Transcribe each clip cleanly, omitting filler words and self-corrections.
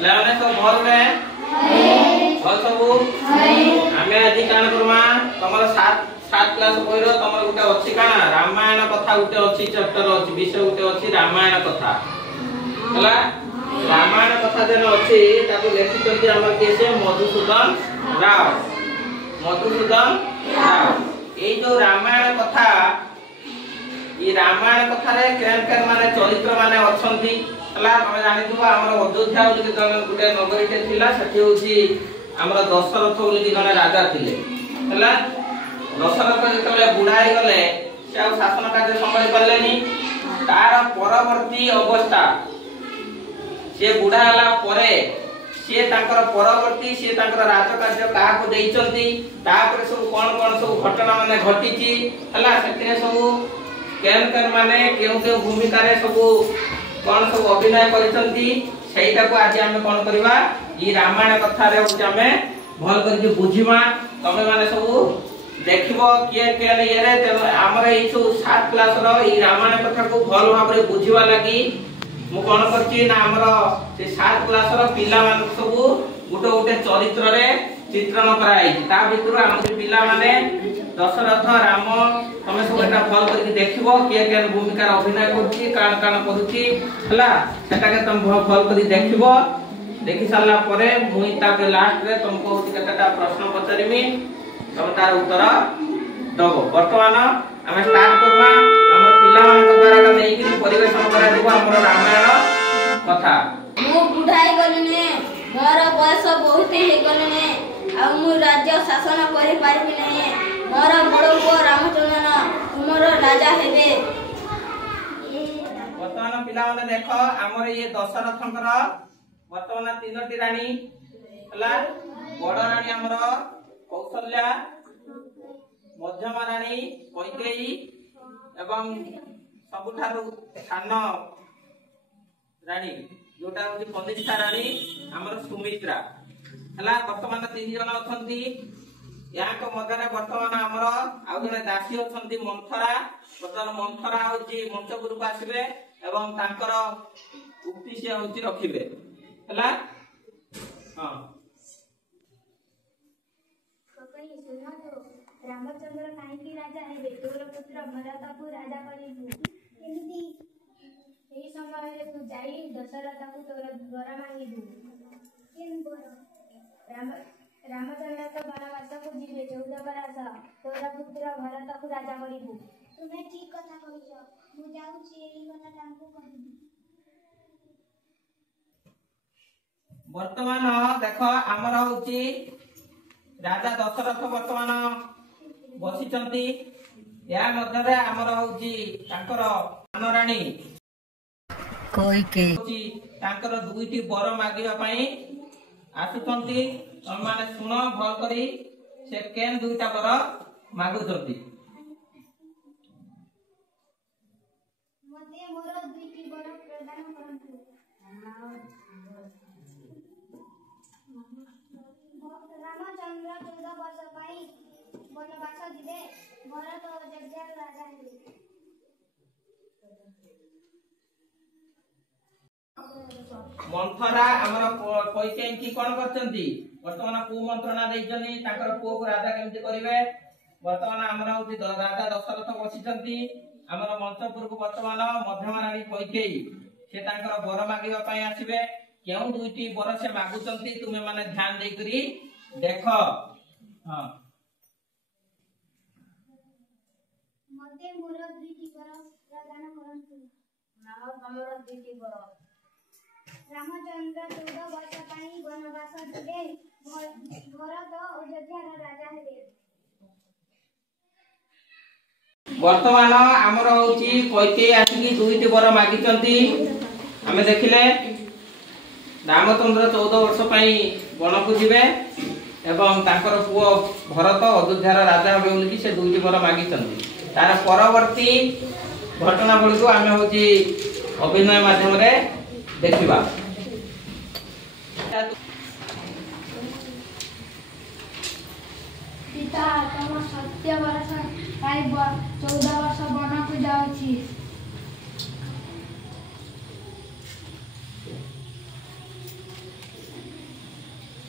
लाने सब भल में भल सब आमे आज कान करमा तमर 7 क्लास पयरो तमर गुटे अछि काना रामायण कथा गुटे अछि चैप्टर अछि विषय गुटे अछि रामायण कथा हला रामायण कथा जन अछि ताको लेखितନ୍ତି हमर केसे मधुसूदन राव ए जो रामायण कथा ई रामायण कथा रे केन माने चरित्र माने अछंती हला हम जानि दुबा हमर अयोध्या जे गुटे नगरीटे थिला सेठी होची हमर दशरथ बोली जने राजा थिले हला दशरथ जेतले बुढाई गले से शासन कार्य संभाली परलेनी तार परवर्ती अवस्था से बुढा हला परे से तांकर परवर्ती से तांकर राजकार्य काहा को देइचंती तापर सब कोन सब घटना माने घटिची हला सेतिरे सब केन माने केउ भूमिका रे सब कोन सब अभिनय करिसंती सेटा को आज हम कोन करबा ई रामायण कथा रे हमें भल करके बुझिमा तमे माने सब देखिबो के ये रे हमर ई सब 7 क्लास रो ई रामायण कथा को भल भाव रे बुझिबा लागि मु कोन करची ना हमर से 7 क्लास रो पिला मान सब गुटे चरित्र रे चित्रण कराई ता भितर हमर पिला माने दशरथ राम तमे सब एटा फॉलो करके देखिबो के भूमिका अभिनय करछि कान करूछि हला सेटा के तुम फॉलो करके देखिबो देखि सारला परे मुई ताके लास्ट रे तुमको केटा प्रश्न पचारिमी तम तार उत्तर दबो वर्तमान हम स्टार्ट करबा हमर पिला मान के द्वारा का नेई कि परिवेशन करा देबो हमर रामायण कथा मु बुढाई गलिने मोर बयस बहुत हे गलिने आ मु राज्य शासन करि पारबि नै मोर बड़ पुओ रामचंद्र तुमरो राजा हेबे वर्तमान पिला माने देखो हमर ये दशरथंकर वर्तमान तीनोटी रानी हला बड़ रानी हमर कौशल्या मध्यम रानी कैकेयी एवं सबुठारु सान रानी जोटा होची कनिष्ठा रानी हमर सुमित्रा हला वर्तमान तीन जन अछंती याक मगरे वर्तमान हमर आउ जने दासी अछंती मंथरा वर्तमान मंथरा होची मंचपुर को आसीबे एवं तांकर उक्ति से होची रखिबे हला हां ककई सुना तो रामचंद्र काहे की राजा हेबे तोर पुत्र भरत को राजा करिबु केमिति एई समय रे तू जाई दशरथ को तोर वर मांगिबु केन वर रामचंद्र तो वनवास को जीवे 14 बरस तोर पुत्र भरत को राजा करिबु तुमे ठीक कथा कहियो मु जाउची एई कथा तांको कहिबी वर्तमान देखो हमर होची राजा दशरथ वर्तमान बसिचंती या मध्य रे हमर होची तांकर रानी कैकेयी तांकर दुईटी वर मागिबा पई आसुचंती तम माने सुनो भल करी से केन दुईटा वर मागुचंती मते मोर दुईटी वर प्रदान करंतु रामचंद्र 14 वर्ष पाई वनवास जिबे भरत अयोध्या राजा हेबे मंथरा हमर कैकेयी की कोन करचंती वर्तमान को मंत्रणा दैजनी ताकर पुओ को राजा केमति करिवे वर्तमान हमर होती राजा दशरथ बसिचंती हमर मंचपुर को वर्तमान मध्यम रानी कैकेयी से ताकर वर मागिबा पई आसीबे केउ दुईटी वर से मागुचंती तुमे माने ध्यान देई करी देखो हां मते मोर दुईटी वर प्रदान करंतु नाउ तमरो दुईटी वर रामचंद्र 14 वर्ष पाई वनवास जिबे भरत अयोध्या राजा हेबे वर्तमान हमर होची कैकेयी आसी दुईटी वर मागिचंती हमें देखिले रामचंद्र 14 वर्ष पाई वन को जिबे एवं तांकर पुओ भरत अयोध्या राजा हेबे बोली से दुईटी वर मागिचंती तार परवर्ती घटना बळी को हमें होची अभिनय माध्यम रे देखिबा पिता तम सत्य वर्ष पाई 14 वर्ष वन को जाउची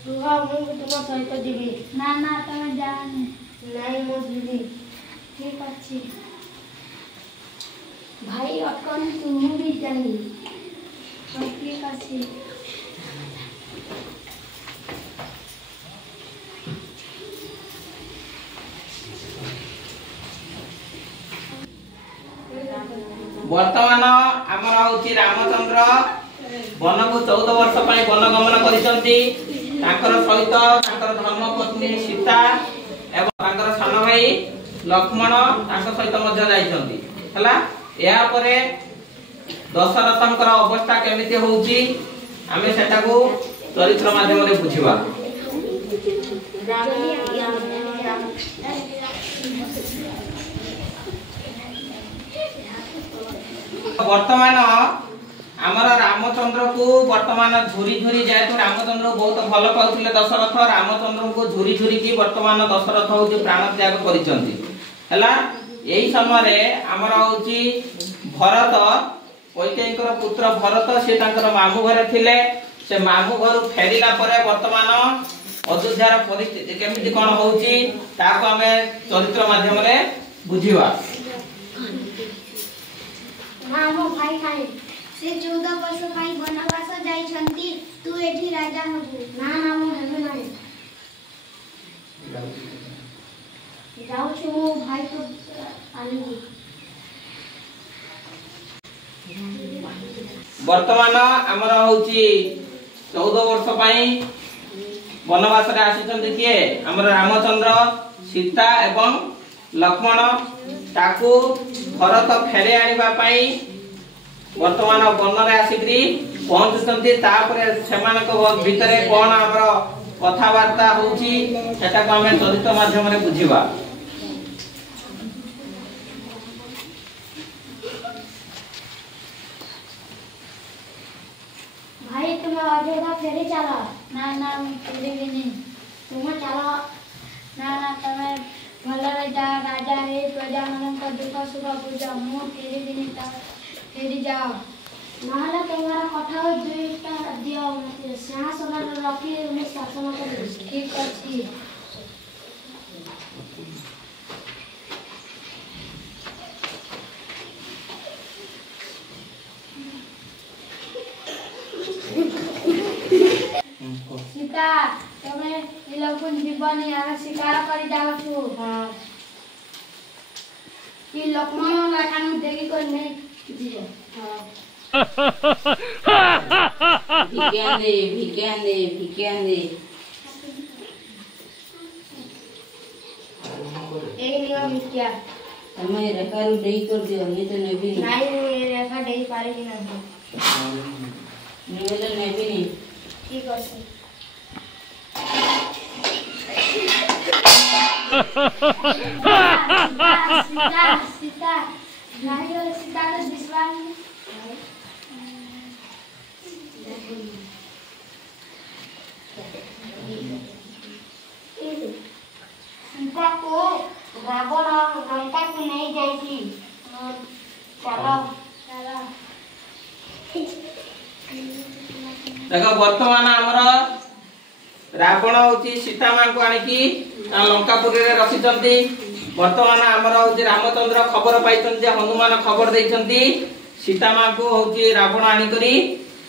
ରୁହ ମୁଁ ତୁମ ସହିତ ଯିବି। ନା ନା ତମେ ଯାଅନି। ନାଇଁ ମୁଁ ଯିବି। ଠିକ୍ ଅଛି। ଭାଇ ଅଟକନ୍ତୁ ମୁଁ ବି ଯାଇ। ହଉ ଠିକ୍ ଅଛି। वर्तमान आमर हूँ रामचंद्र वन को 14 वर्ष वन गमन करिसंती तांकर सहित तांकर धर्मपत्नी सीता एवं सान भाई लक्ष्मण सहित जाइछंती हला या परे दशरथंकर अवस्था केमिति होउची आमे सेटाको चरित्र माध्यम रे बुझिबा। वर्तमान आमर रामचंद्र को वर्तमान झुरी झुरी जाए तो रामचंद्र बहुत भल पाउथिले दशरथ रामचंद्र को झुरी झुरी की वर्तमान दशरथ होउची प्राण त्याग करिसंती हला एही समय रे आमर होउची भरत कैकेयीकर पुत्र भरत से तांकर मामू घरे थिले से मामू घर फेरिला परे वर्तमान अयोध्यार परिस्थिति केमिति कोन होउची ताको हमें चरित्र माध्यम रे बुझिबा। हाँ मो भाई खाए से 14 वर्ष पाई वनवास जाइछंती तू एठी राजा हबु। ना ना मो हेबे नाही जाऊ छु मो भाई को आनी। वर्तमान आमर होउची 14 वर्ष पाई वनवास रे आसीचंती किए आमर रामचंद्र सीता एवं लक्ष्मण ताकू भरत फेरे आनिबा पाई वर्तमान वन रे आसिकरी पहुंचुचंती तापरे सेमानक भितरे कोन हमर कथावार्ता होउची सेटा को हमें चरित्र माध्यम रे बुझिबा। भाई तुम अयोध्या फेरी चलो। ना ना फेरी भी नहीं तुम चलो। ना ना तमे भलरे जा राजा हे प्रजा मन को दुख सुख बुझ मु फेरी भी नहीं फेरी जाओ नहले तुम्हारा कथा दुईटा दियो मते सिंहासन रखी मैं शासन कर। ठीक अछि। सीता तमे इ लोग जीवन यहाँ शिकार करी जाओ छु। हां इ लक्ष्मण लाखानु देखि को नहीं दियो। हां भिज्ञान दे ए नियो मित्या तमे रेखा रु देई कर दियो नहीं तो नेबी नहीं ये रेखा देई पारे कि नहीं नेले नेबी नहीं। ठीक अछि। सीता नहीं सीता को विश्वास सीता को रावण लंका को नहीं जाएगी। चलो चलो देखो वर्तमान आमर रावण होची सीता मां को आनिकी लंकापुरी रे रखिचंती। वर्तमान आमर होची रामचंद्र खबर पाइचंती हनुमान खबर दैचंती सीता मां को होची रावण आनी करी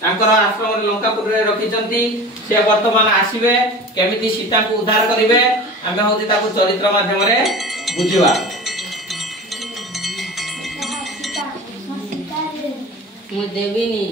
तांकर आश्रम रे लंकापुरी रे रखिचंती। से वर्तमान आसीबे केमिति सीता को उद्धार करिवे आमे होची ताको चरित्र माध्यम रे बुझिबा। मु देविनी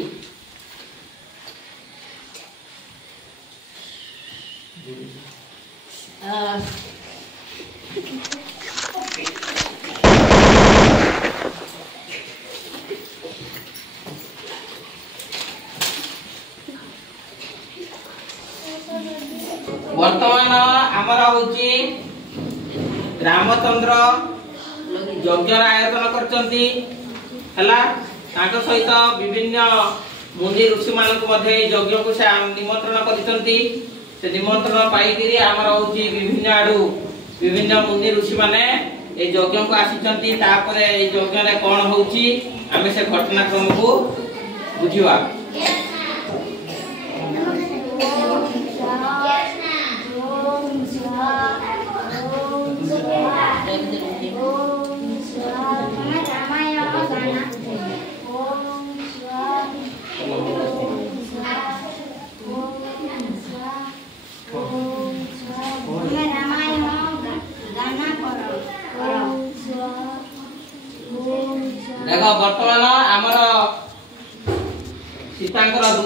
वर्तमान आमर होची रामचंद्र यज्ञ आयोजन करचंती हला तांको सहित विभिन्न मुनि ऋषि मानक मध्ये यज्ञ को से निमंत्रण करिसंती। से निमंत्रण पाइकरी आमर होची विभिन्न आडू विभिन्न मुनि ऋषि माने ए यज्ञ को आसीचंती। तापरे ए यज्ञ रे कोन होची आमे से घटनाक्रम को बुझिवा।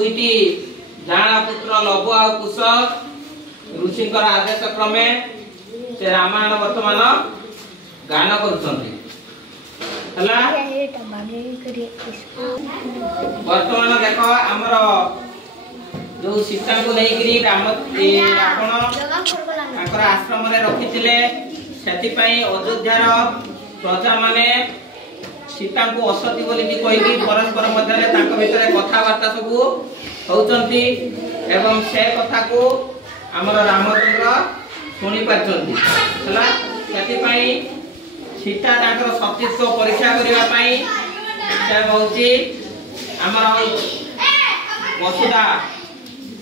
दुईटी जाना पुत्र लव आ कुश ऋषिंकर आदेश क्रमे से रामायण वर्तमान गान करुछंती हला। वर्तमान देख आमर जो सीता को लेकिरी रावण आश्रम रे रखिथिले सेतिपई अयोध्यार प्रजा माने सीता को असती बोली कही परस्पर मध्य भितर कथबार्ता सब होउचंती एवं से कथा को आमर रामचंद्र शुणी पारछंती हला। सेतिपई सीता ताकर सतीत्व परीक्षा करिवा पई से होउची आमर वसुधा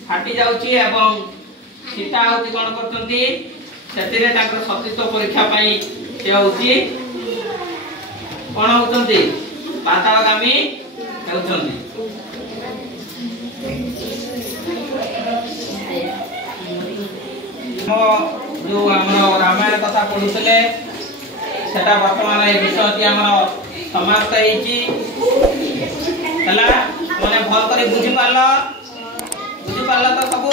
फाटी जाउची एवं सीता होती कोन करछंती सेतिरे ताकर सतीत्व परीक्षा पई से होउची कोन होउचंती पातालगामी हेउचंती। जो आमर रामायण कथा पढ़ुले सेटा वर्तमान ए विषयटी आमर समाप्त होईची हला। माने भल करे बुझी पारलो तो सब